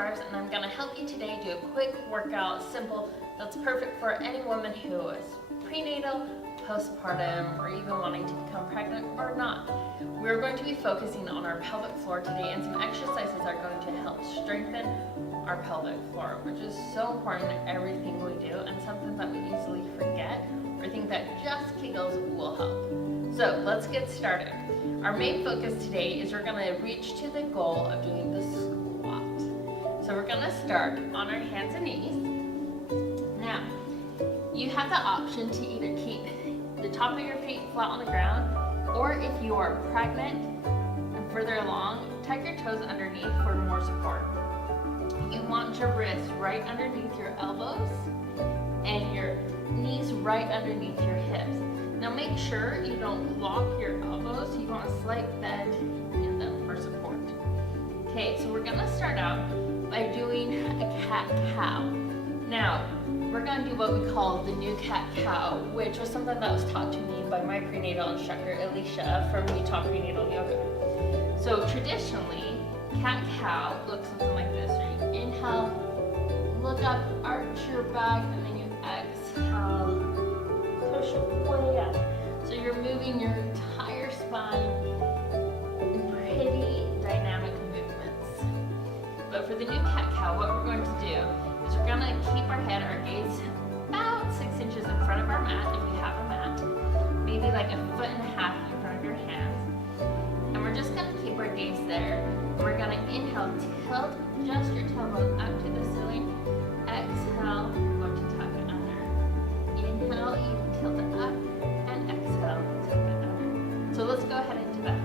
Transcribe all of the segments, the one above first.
Mars, and I'm going to help you today do a quick workout, simple, that's perfect for any woman who is prenatal, postpartum, or even wanting to become pregnant or not. We're going to be focusing on our pelvic floor today, and some exercises are going to help strengthen our pelvic floor, which is so important in everything we do and something that we easily forget or think that just Kegels will help. So let's get started. Our main focus today is we're going to reach to the goal of doing the squat. So we're going to start on our hands and knees. Now, you have the option to either keep the top of your feet flat on the ground, or if you are pregnant and further along, tuck your toes underneath for more support. You want your wrists right underneath your elbows and your knees right underneath your hips. Now make sure you don't lock your elbows. You want a slight bend in them for support. Okay, so we're gonna start out by doing a cat-cow. Now, we're gonna do what we call the new cat-cow, which was something that was taught to me by my prenatal instructor, Alicia, from Utah Prenatal Yoga. So traditionally, cat-cow looks something like this. Where you inhale, look up, arch your back, and then you exhale, push way up. So you're moving your entire spine in pretty dynamic movements. But for the new cat-cow, what we're going to do is we're going to keep our head, our gaze about 6 inches in front of our mat, if you have a mat, maybe like 1.5 feet in front of your hands. And we're just going to keep our gaze there. We're going to inhale, tilt just your tailbone up to the ceiling. Exhale, we're going to tuck it under. Inhale, even tilt it up, and exhale, tuck it under. So let's go ahead and do that.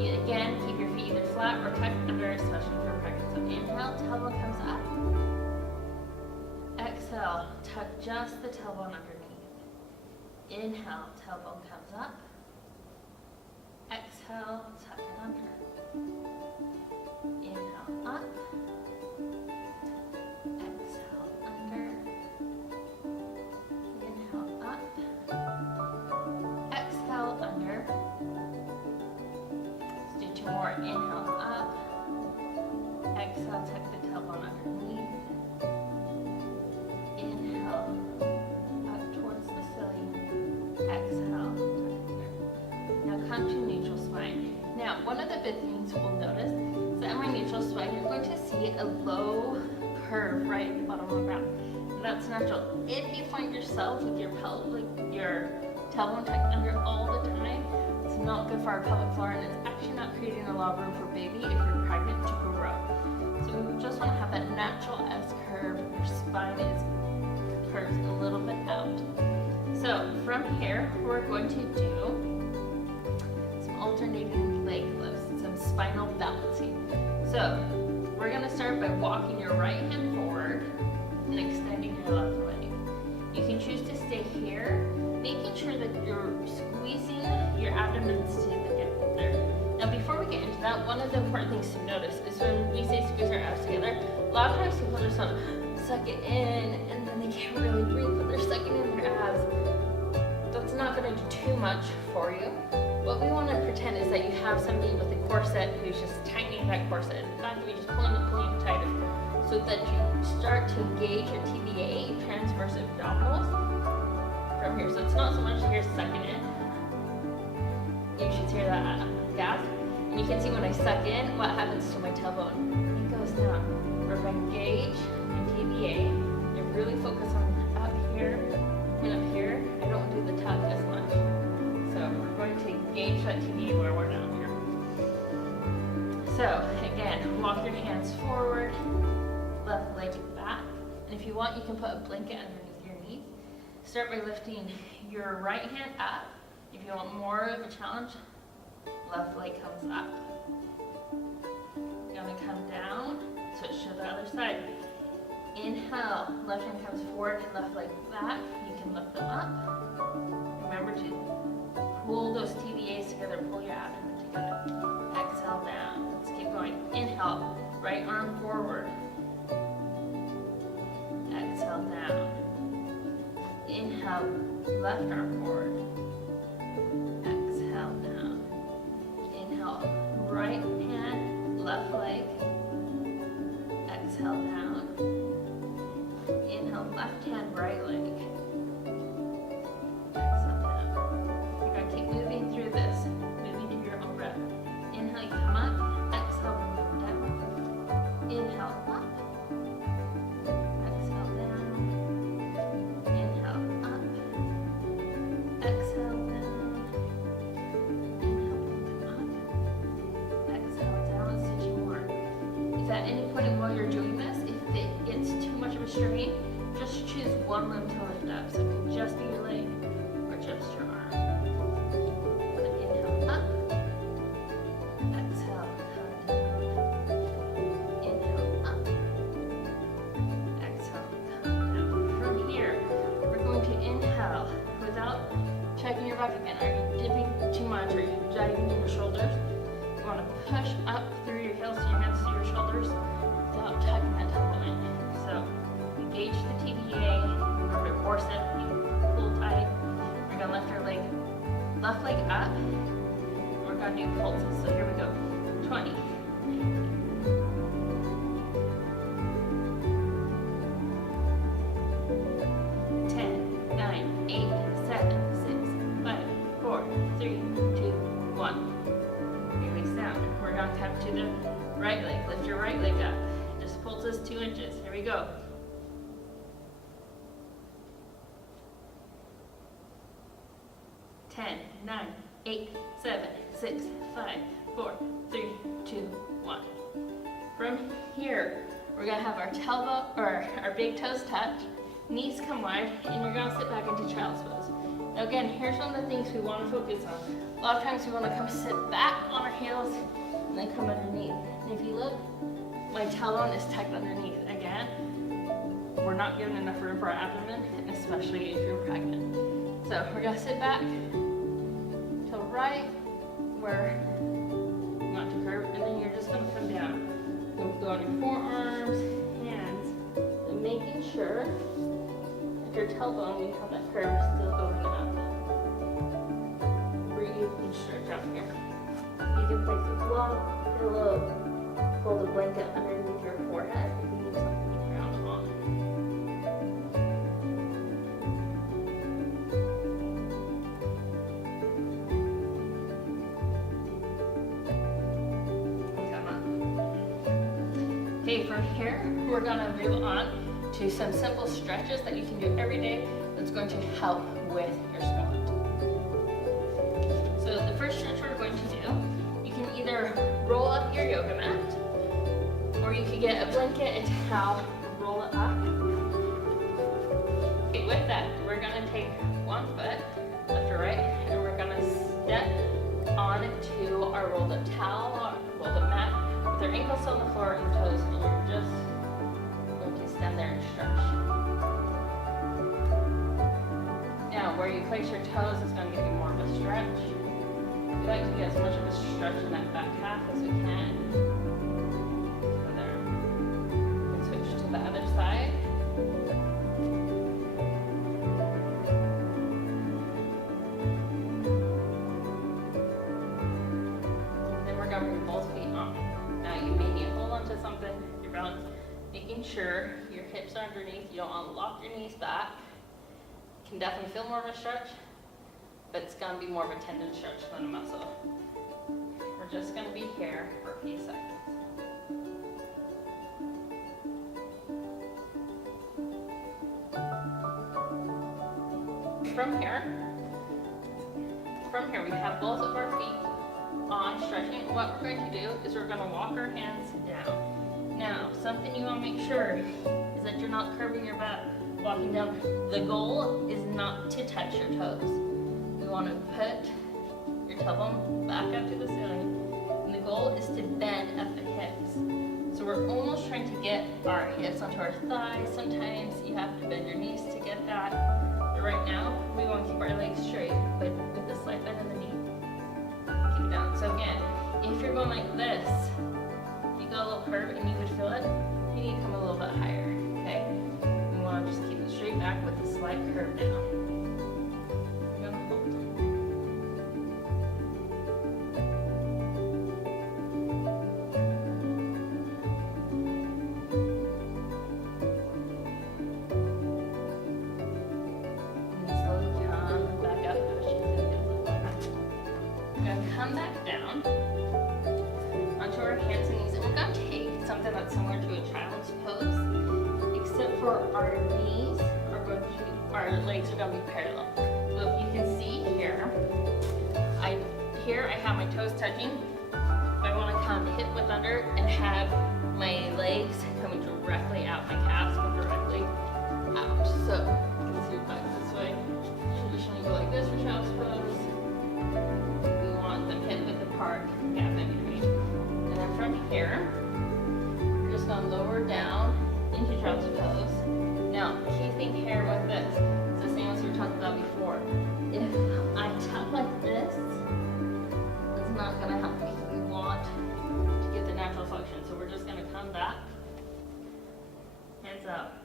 You, again, keep your feet either flat or tucked under, especially for pregnant. So inhale, tailbone comes up. Exhale, tuck just the tailbone underneath. Inhale, tailbone comes up. Exhale, tuck it under. Inhale, up. Exhale, under. Inhale, up. Exhale, under. Let's do 2 more. Inhale, up. Exhale, tuck the tailbone underneath. Inhale, up towards the ceiling. Exhale, tuck it under. Now come to neutral spine. Now, one of the big things we'll notice is that in my neutral spine, you're going to see a low curve right at the bottom of the ground. And that's natural. If you find yourself with your tailbone tucked under all the time, it's not good for our pelvic floor, and it's actually not creating a lot of room for baby if you're pregnant to grow. So we just want to have that natural S curve. Your spine is curves a little bit out. So from here, we're going to do alternating leg lifts, some spinal balancing. So we're going to start by walking your right hand forward and extending your left leg. You can choose to stay here, making sure that you're squeezing your abdomen to get there. Now before we get into that, one of the important things to notice is when we say squeeze our abs together, a lot of times people just want to suck it in and then they can't really breathe, but they're sucking in their abs. That's not going to do too much for you. What we want to pretend is that you have somebody with a corset who's just tightening that corset. Not to be just pulling it tighter, so that you start to engage your TVA, transverse abdominals, from here. So it's not so much here sucking in. You should hear that gasp. And you can see when I suck in, what happens to my tailbone. It goes down. Or if I engage my TVA, and really focus on up here and up here, I don't do the tuck as much. So we're going to engage that TVA where we're down here. So again, walk your hands forward, left leg back. And if you want, you can put a blanket underneath your knees. Start by lifting your right hand up. If you want more of a challenge, left leg comes up. You're gonna come down, switch to the other side. Inhale, left hand comes forward and left leg back. You can lift them up. Remember to pull those TVAs together, pull your abdomen together. Exhale down. Let's keep going. Inhale, right arm forward. Exhale down. Inhale, left arm forward. Exhale down. Inhale, right hand, left leg. Exhale down. Inhale, left hand, right leg. Exhale down. You're going to keep moving through this, moving through your own breath. Inhale, you come up. Exhale, move down. Inhale, up. Exhale down. Inhale, up. Exhale down. Inhale, up. Exhale down. Switching more. If at any point while you're doing this, if it gets too much of a strain, just choose one limb to lift up. So it can just be your leg or just your arm. So inhale up. Exhale, come down. Inhale up. Exhale, come down. From here, we're going to inhale without checking your back again. Are you dipping too much? Are you dragging your shoulders? You want to push up through your heels, your hands to your shoulders without tucking that elbow in. So engage the TBA, remember to force it, you pull tight. We're gonna lift our leg, left leg up. We're gonna do pulses. So here we go. 20. 10, 9, 8, 7, 6, 5, 4, 3, 2, 1. Release down. We're gonna tap to the right leg. Lift your right leg up. Just pulses 2 inches. Here we go. 10, 9, 8, 7, 6, 5, 4, 3, 2, 1. From here, we're gonna have our tailbone or our big toes touch, knees come wide, and you're gonna sit back into child's pose. Now again, here's one of the things we want to focus on. A lot of times we want to come sit back on our heels and then come underneath. And if you look, my tailbone is tucked underneath. Again, we're not giving enough room for our abdomen, especially if you're pregnant. So we're gonna sit back to right where you want to curve, and then you're just gonna come down. You'll go on your forearms, hands, and making sure that your tailbone, you have that curve still going up. Breathe and stretch out here. You can place a long pillow, fold a blanket underneath your forehead if you need something to ground on. Okay, from here, we're gonna move on to some simple stretches that you can do every day that's going to help with your squat. So the first stretch we're going to do, you can either roll up your yoga mat, or you can get a blanket and towel, roll it up. Okay, with that, we're gonna take one foot, left or right, and we're gonna step onto our rolled up towel, or rolled up mat, with our ankles on the floor and toes, and you're just going to stand there and stretch. Now, where you place your toes is going to give you more of a stretch. We like to get as much of a stretch in that back half as we can. So there. And switch to the other side. And then we're going to bring both feet on. Now you may need to hold on to something, your balance, making sure your hips are underneath. You don't want to lock your knees back. Can definitely feel more of a stretch, but it's going to be more of a tendon stretch than a muscle. We're just going to be here for a few seconds. From here we have both of our feet on stretching. What we're going to do is we're going to walk our hands down. Now, something you want to make sure is that you're not curving your back walking down. The goal is not to touch your toes. We want to put your tailbone back up to the ceiling, and the goal is to bend at the hips. So we're almost trying to get our hips onto our thighs. Sometimes you have to bend your knees to get that. But right now, we want to keep our legs straight, but with a slight bend in the knee, keep it down. So again, if you're going like this, you got a little curve and you would feel it, you need to come a little bit higher, okay? We want to just keep it straight back with a slight curve down. We're gonna hold. gonna be parallel. So you can see here, I have my toes touching. I want to come hip width under and have my legs coming directly out, my calves come directly out. So you can see back this way. Traditionally go like this for child's pose. We want them hip width apart, gap in between. And then from here, we're just going to lower down into child's pose. Now, key thing here with this, it's the same as we were talking about before. If I tap like this, it's not going to help me. We want to get the natural flexion. So we're just going to come back, hands up.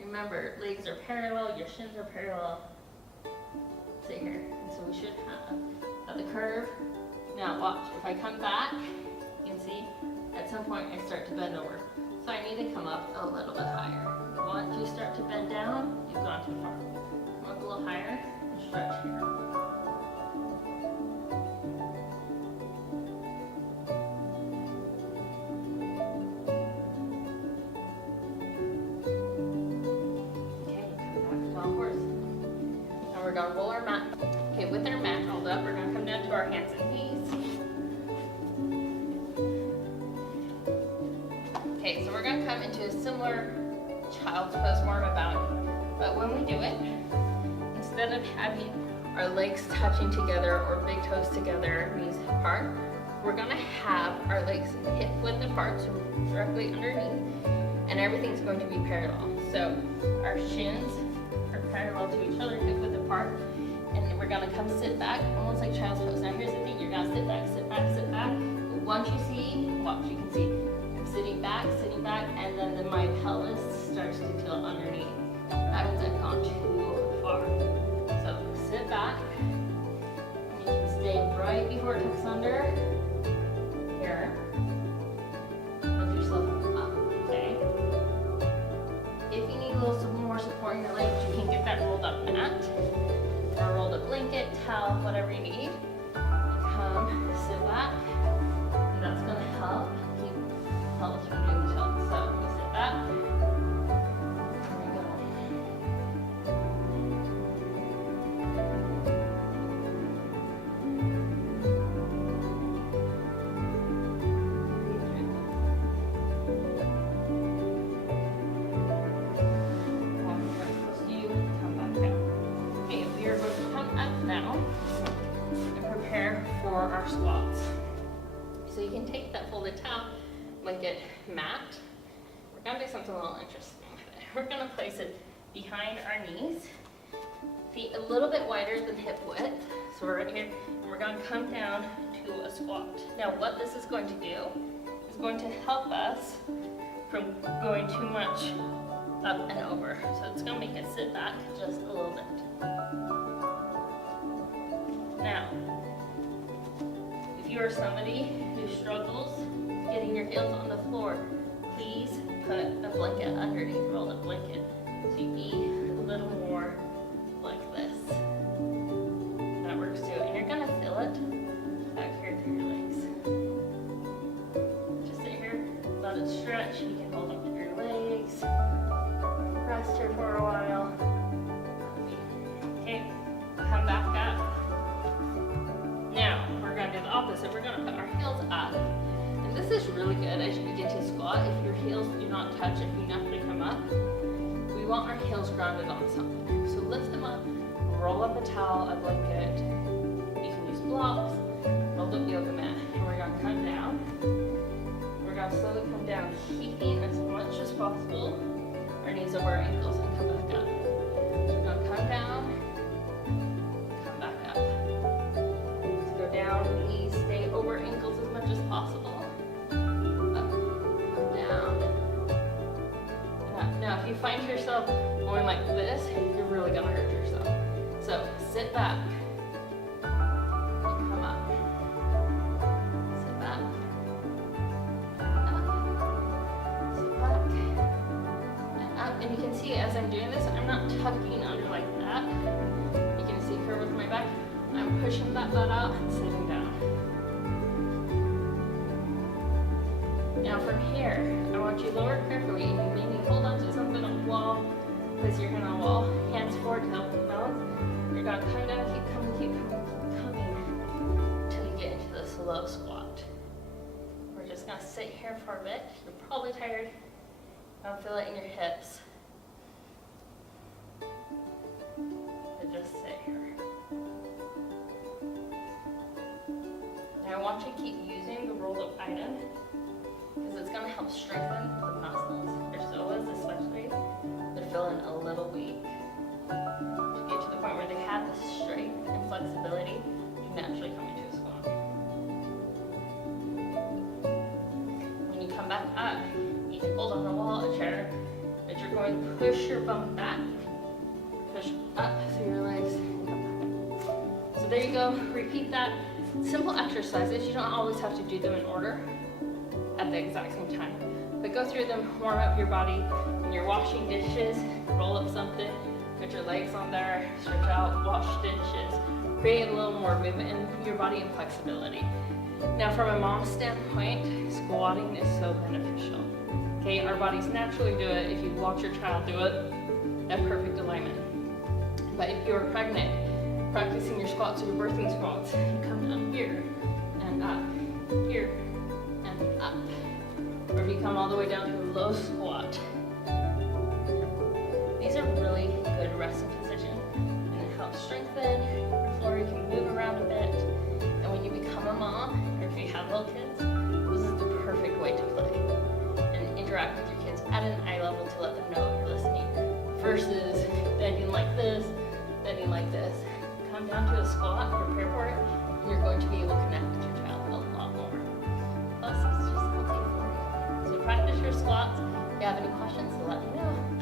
Remember, legs are parallel, your shins are parallel. Stay here. And so we should have the curve. Now watch, if I come back, you can see at some point I start to bend over. So I need to come up a little bit higher. Once you start to bend down, you've gone too far. Come up a little higher and stretch here. We're going to roll our mat. Okay, with our mat rolled up, we're going to come down to our hands and knees. Okay, so we're going to come into a similar child's pose, more of a bounding. But when we do it, instead of having our legs touching together or big toes together, knees apart, we're going to have our legs hip width apart, so directly underneath, and everything's going to be parallel. So our shins are parallel to each other, hip width apart, and we're gonna come sit back, almost like child's pose. Now here's the thing, you're gonna sit back, sit back, sit back. But once you see, watch, you can see, I'm sitting back, and then my pelvis starts to tilt underneath. That means I've gone too far. So sit back, and you can stay right before it tucks under. Here. Lift yourself up, okay? If you need a little more support in your legs, you can get that rolled up mat, or rolled up blanket, towel, whatever you need. And come, sit back, and that's going to help keep pelvis from doing tilt. So we sit back. There we go. Our squats. So you can take that folded towel, blanket, mat. We're going to do something a little interesting with it. We're going to place it behind our knees, feet a little bit wider than hip width. So we're right here, and we're going to come down to a squat. Now what this is going to do is going to help us from going too much up and over. So it's going to make us sit back just a little bit. Now, if you are somebody who struggles getting your heels on the floor, please put a blanket underneath, roll a blanket, so you be a little more like this. That works too, and you're gonna feel it back here through your legs. Just sit here, let it stretch. You can hold up to your legs, rest here for a while. Okay, come back up. Now, we're going to do the opposite. We're going to put our heels up. And this is really good as you begin to squat. If your heels do not touch, if you naturally come up, we want our heels grounded on something. So lift them up, roll up a towel, a blanket. You can use blocks, rolled up yoga mat. And we're going to come down. We're going to slowly come down, keeping as much as possible our knees over our ankles and come back up. So we're going to come down. Down, knees stay over ankles as much as possible. Up, come down, and up. Now, if you find yourself going like this, you're really going to hurt yourself. So, sit back, and come up. Sit back, and up. Sit back, and up. And you can see as I'm doing this, I'm not tucking under like that. You can see curve with my back. I'm pushing that butt out and sitting down. Now from here, I want you to lower carefully, and you maybe hold on to something, a wall, Place your hand on the wall, hands forward to help you balance. You're gonna come down, keep coming until you get into this low squat. We're just gonna sit here for a bit. You're probably tired. I'll feel it in your hips. But just sit here. Now I want you to keep using the rolled up item because it's gonna help strengthen the muscles. Your psoas especially, they're feeling a little weak. To get to the point where they have the strength and flexibility to naturally come into a squat. When you come back up, you can hold on the wall, a chair, but you're going to push your bum back. Push up through your legs and come back up. So there you go, repeat that. Simple exercises, you don't always have to do them in order at the exact same time. But go through them, warm up your body. When you're washing dishes, roll up something, put your legs on there, stretch out, wash dishes. Create a little more movement in your body and flexibility. Now from a mom's standpoint, squatting is so beneficial. Okay, our bodies naturally do it. If you watch your child do it, at perfect alignment. But if you're pregnant, practicing your squats or your birthing squats, you come down here and up, here and up. Or if you come all the way down to a low squat. These are really good resting position and it helps strengthen your floor. You can move around a bit. And when you become a mom, or if you have little kids, this is the perfect way to play and interact with your kids at an eye level to let them know you're listening versus bending like this, bending like this. Come down to a squat, prepare for it, and you're going to be able to connect with your child a lot more. Plus, it's just healthy for you. So practice your squats. If you have any questions, let me know.